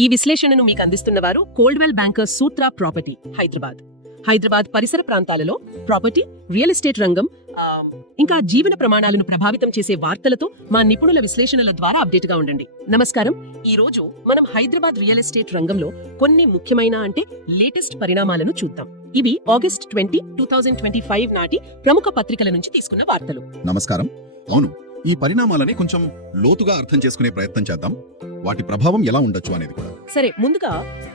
ఈ విశ్లేషణను మీకు అందిస్తున్నవారు Coldwell bankers Sutra property Hyderabad పరిసర ప్రాంతాలలో ప్రాపర్టీ రియల్ ఎస్టేట్ రంగం ఇంకా జీవన ప్రమాణాలను ప్రభావితం చేసే వార్తలతో మా నిపుణుల విశ్లేషణల ద్వారా అప్డేట్ గా ఉండండి. నమస్కారం. ఈ రోజు మనం హైదరాబాద్ రియల్ ఎస్టేట్ రంగంలో కొన్ని ముఖ్యమైన లేటెస్ట్ పరిణామాలను చూద్దాం. ఇవి ఆగస్ట్ 20, 2025 నాటి ప్రముఖ పత్రికల నుంచి తీసుకున్న వార్తలు. నమస్కారం. అవును, ఈ పరిణామాలని కొంచెం లోతుగా అర్థం చేసుకునే ప్రయత్నం చేద్దాం. వాటి ప్రభావం ఎలా ఉండొచ్చు అనేది కూడా. సరే, ముందుగా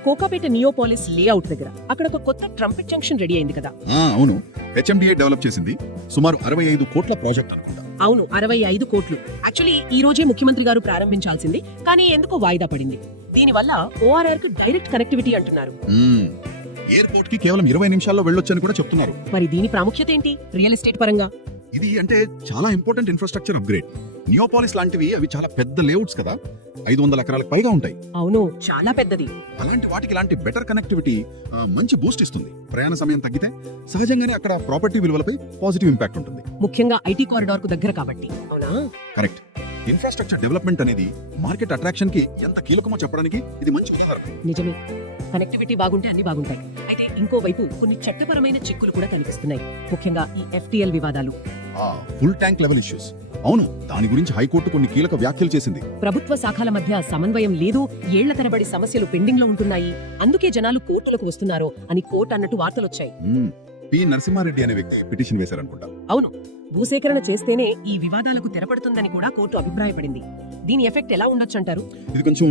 కోకాపేట నియోపాలిస్ లేఅవుట్ దగ్గర అక్కడ ఒక కొత్త ట్రంపెట్ జంక్షన్ రెడీ అయింది కదా. అవును, HMDA డెవలప్ చేసింది. సుమారు 65 కోట్ల ప్రాజెక్ట్ అనుకుంటా. అవును, 65 కోట్లు. యాక్చువల్లీ ఈ రోజే ముఖ్యమంత్రి గారు ప్రారంభించాల్సింది, కానీ ఎందుకో వాయిదా పడింది. దీనివల్ల ORR కు డైరెక్ట్ కనెక్టివిటీ అంటున్నారు. ఎయిర్పోర్ట్ కి కేవలం 20 నిమిషాల్లో వెళ్ళొచ్చని కూడా చెప్తున్నారు. మరి దీని ప్రాముఖ్యత ఏంటి రియల్ ఎస్టేట్ పరంగా? ఇది చాలా ఇంపార్టెంట్ ఇన్ఫ్రాస్ట్రక్చర్ అప్గ్రేడ్. నియోపాలిస్ లాంటివి అవి చాలా పెద్ద లేఅవుట్స్ కదా, 500 ఎకరాలకు పైగా ఉంటాయి. అవును, చాలా పెద్దది. అలాంటి వాటికి ఇలాంటి బెటర్ కనెక్టివిటీ మంచి బూస్ట్ ఇస్తుంది. ప్రయాణ సమయం తగ్గితే సహజంగానే అక్కడ ప్రాపర్టీ విలువలపై పాజిటివ్ ఇంపాక్ట్ ఉంటుంది. ముఖ్యంగా ఐటీ కారిడార్ కు దగ్గర కాబట్టి. అవునా? కరెక్ట్. ఇన్ఫ్రాస్ట్రక్చర్ డెవలప్మెంట్ అనేది మార్కెట్ అట్రాక్షన్ కి ఎంత కీలకమో చెప్పడానికి ఇది మంచి ఉదాహరణ. నిజమే, కనెక్టివిటీ బాగుంటే అన్ని బాగుంటాయి. అయితే ఇంకోవైపు కొన్ని చట్టపరమైన చిక్కులు కూడా కనిపిస్తున్నాయి, ముఖ్యంగా ఈ FTL వివాదాలు. Full tank level issues. అవును, దాని గురించి హైకోర్టు కొన్ని కీలక వ్యాఖ్యలు చేసింది. ప్రభుత్వ శాఖల మధ్య సమన్వయం లేదు, ఏళ్ల తరబడి సమస్యలు పెండింగ్ లో ఉంటున్నాయి, అందుకే జనాలు కోర్టులకు వస్తున్నారో అని కోర్టు అన్నట్టు వార్తలొచ్చాయి. పి నరసింహారెడ్డి అనే వ్యక్తి పిటిషన్ వేశారనుకుంటా. అవును, భూసేకరణ చేస్తేనే ఈ వివాదాలకు తెరపడుతుందని కూడా కోర్టు అభిప్రాయపడింది. దీని ఎఫెక్ట్ ఎలా ఉండొచ్చు అంటారు? ఇది కొంచెం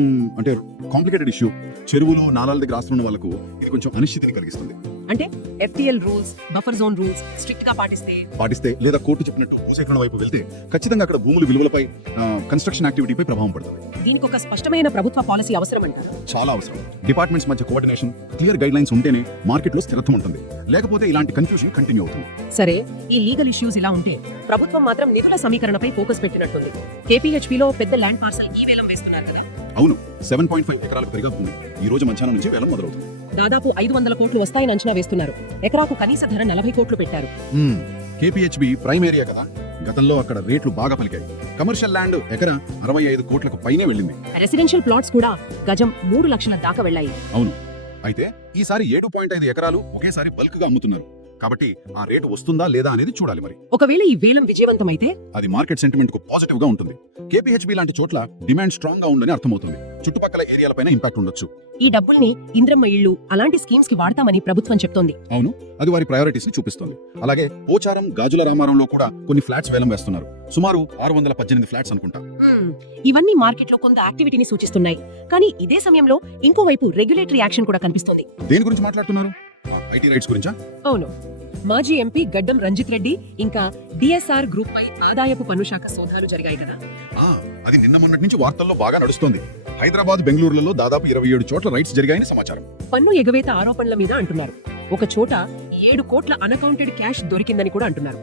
కాంప్లికేటెడ్ ఇష్యూ. చెరువులు నాలాల దగ్గర ఆస్తున్న వాళ్ళకు ఇది కొంచెం అనిశ్చితిని కలిగిస్తుంది. అంటే FTL rules, buffer zone rules strict గా పాటిస్తే లేదా కోర్టు చెప్పినట్టు భూసేకరణ వైపు వెళ్తే ఖచ్చితంగా అక్కడ భూముల విలువలపై, కన్స్ట్రక్షన్ యాక్టివిటీపై ప్రభావం పడుతుంది. దీనికి ఒక స్పష్టమైన ప్రభుత్వ పాలసీ అవసరం అంటారు. చాలా అవసరం. డిపార్ట్మెంట్స్ మధ్య కోఆర్డినేషన్, క్లియర్ గైడ్ లైన్స్ ఉంటేనే మార్కెట్ లో స్థిరత్వం ఉంటుంది. లేకపోతే ఇలాంటి కన్ఫ్యూజన్ కంటిన్యూ అవుతుంది. సరే, ఈ లీగల్ ఇష్యూస్ ఇలా ఉంటే ప్రభుత్వం మాత్రం నిధుల సమీకరణపై ఫోకస్ పెట్టినట్టుంది. KPHP లో పెద్ద ల్యాండ్ పార్సల్ ఈ వేలం వేస్తున్నారు కదా. అవును, 7.5 ఎకరాలకు పైగా భూమి ఈ రోజు మధ్యాహ్నం నుంచి వేలం మొదలవుతుంది. దాదాపు 500 కోట్లు వస్తాయని అంచనా వేస్తున్నారు. ఎకరాకు కనీస ధర 40 కోట్లు పెట్టారు. KPHB ప్రైమ్ ఏరియా కదా, గతంలో అక్కడ రేట్లు బాగా పలికాయి. కమర్షియల్ ల్యాండ్ ఎకరా 65 కోట్లకు పైనే వెళ్ళింది. రెసిడెన్షియల్ ప్లాట్స్ కూడా గజం 3 లక్షల దాకా వెళ్ళాయి. అవును, అయితే ఈసారి 7.5 ఎకరాలు ఒకేసారి బల్క్ గా అమ్ముతున్నారు. కాబట్టి ఆ రేటు వస్తుందా లేదా అనేది చూడాలి. మరి ఒకవేళ ఈ వేలం విజయవంతమైతే అది మార్కెట్ సెంటిమెంట్ కు పాజిటివ్ గా ఉంటుంది. KPHB లాంటి చోట్ల డిమాండ్ స్ట్రాంగ్ గా ఉందని అర్థమవుతుంది. చుట్టుపక్కల ఏరియాలపైన ఇంపాక్ట్ ఉండొచ్చు. ఈ డబ్బుల్ని ఇంద్రమ్మ ఇళ్లు అలాంటి స్కీమ్స్ కి వాడతామని ప్రభుత్వం చెప్తోంది. అవును, అది వారి ప్రయారిటీస్ ని చూపిస్తుంది. అలాగే పోచారం, గాజుల రామారంలో కూడా కొన్ని ఫ్లాట్స్ వేలం వేస్తున్నారు. సుమారు 618 ఫ్లాట్స్ అనుకుంటా. ఇవన్నీ మార్కెట్ లో కొంత యాక్టివిటీని సూచిస్తున్నాయి. కానీ ఇదే సమయంలో ఇంకోవైపు రెగ్యులేటరీ యాక్షన్ కూడా కనిపిస్తుంది. దేని గురించి మాట్లాడుతున్నారు? IT రైట్స్ గురించా? అవును, మాజీ MP గడ్డం రంజిత్ రెడ్డి ఇంకా DSR గ్రూప్ పై ఆదాయపు పన్ను శాఖ సోదాలు జరిగాయి కదా. అది నిన్న మొన్నటి నుంచి వార్తల్లో బాగా నడుస్తోంది. హైదరాబాద్, బెంగళూరులలో దాదాపు 27 చోట్ల రైట్స్ జరిగాయని సమాచారం. పన్ను ఎగవేత ఆరోపణల మీద అంటున్నారు. ఒక చోట 7 కోట్ల అన్అకౌంటెడ్ క్యాష్ దొరికిందని కూడా అంటున్నారు.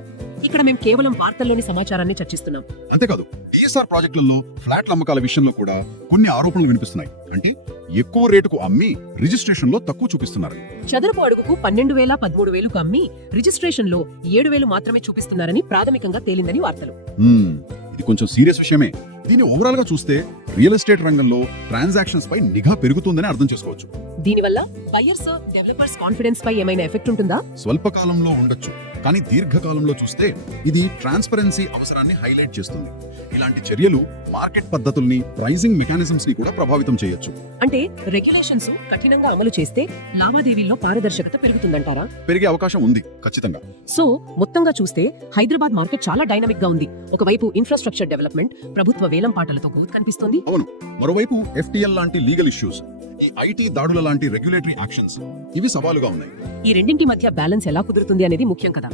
ఇక్కడ మేము కేవలం వార్తల్లోని సమాచారాన్ని చర్చిస్తున్నాం. అంతేకాదు, DSR ప్రాజెక్టులలో ఫ్లాట్ల అమ్మకాల విషయంలో కూడా కొన్ని ఆరోపణలు వినిపిస్తున్నాయి. అంటే ఎక్కువ రేటుకు అమ్మి రిజిస్ట్రేషన్ లో తక్కువ చూపిస్తున్నారు. చదరపు అడుగుకు 12,000, 13,000కు అమ్మి రిజిస్ట్రేషన్ లో 7,000 మాత్రమే చూపిస్తున్నారని ప్రాథమికంగా తేలిందని వార్తలు. ఇది కొంచెం సీరియస్ విషయమే. దీన్ని ఓవరాల్ గా చూస్తే రియల్ ఎస్టేట్ రంగంలో ట్రాన్సాక్షన్స్ పై నిఘా పెరుగుతుందని అర్థం చేసుకోవచ్చు. దీనివల్ల బయర్స్, డెవలపర్స్ కాన్ఫిడెన్స్ పై ఏమైనా ఎఫెక్ట్ ఉంటుందా? స్వల్పకాలంలో ఉండొచ్చు, కానీ దీర్ఘకాలంలో చూస్తే ఇది ట్రాన్స్పరెన్సీ అవసరాన్ని హైలైట్ చేస్తుంది. ఇలాంటి చర్యలు మార్కెట్ పద్ధతుల్ని, ప్రైజింగ్ మెకానిజమ్స్ ని కూడా ప్రభావితం చేయొచ్చు. అంటే రెగ్యులేషన్స్ కఠినంగా అమలు చేస్తే లావాదేవీల్లో పారదర్శకత పెరుగుతుందంటారా? పెరిగే అవకాశం ఉంది ఖచ్చితంగా. సో మొత్తంగా చూస్తే హైదరాబాద్ మార్కెట్ చాలా డైనమిక్ గా ఉంది. ఒకవైపు ఇన్ఫ్రాస్ట్రక్చర్ డెవలప్మెంట్, ప్రభుత్వ వేలం పాటలతో గ్రోత్ కనిపిస్తుంది. అవును, మరోవైపు FTL లాంటి లీగల్ ఇష్యూస్, ఈ IT దాడుల లాంటి రెగ్యులేటరీ యాక్షన్స్, ఇవి సవాలుగా ఉన్నాయి. ఈ రెండింటి మధ్య బ్యాలెన్స్ ఎలా కుదురుతుంది అనేది ముఖ్యం కదా.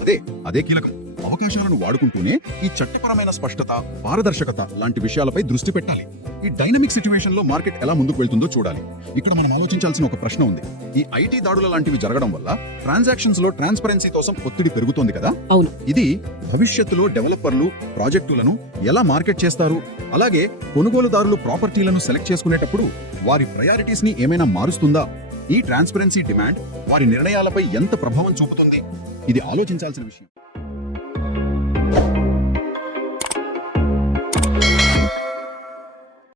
అదే కీలకం. అవకాశాలను వాడుకుంటూనే ఈ చట్టపరమైన స్పష్టత, పారదర్శకత లాంటి విషయాలపై దృష్టి పెట్టాలి. ఈ డైనమిక్ సిచ్యువేషన్ లో మార్కెట్ ఎలా ముందుకు వెళ్తుందో చూడాలి. ఇక్కడ మనం ఆలోచించాల్సిన ఒక ప్రశ్న ఉంది. ఈ IT దాడుల లాంటివి జరగడం వల్ల ట్రాన్సాక్షన్స్ లో ట్రాన్స్పరెన్సీ కోసం ఒత్తిడి పెరుగుతోంది కదా. అవును, ఇది భవిష్యత్తులో డెవలపర్లు ప్రాజెక్టులను ఎలా మార్కెట్ చేస్తారు, అలాగే కొనుగోలుదారులు ప్రాపర్టీలను సెలెక్ట్ చేసుకునేటప్పుడు వారి ప్రయారిటీస్ ని ఏమైనా మారుస్తుందా? ఈ ట్రాన్స్పరెన్సీ డిమాండ్ వారి నిర్ణయాలపై ఎంత ప్రభావం చూపుతుంది? ఇది ఆలోచించాల్సిన విషయం.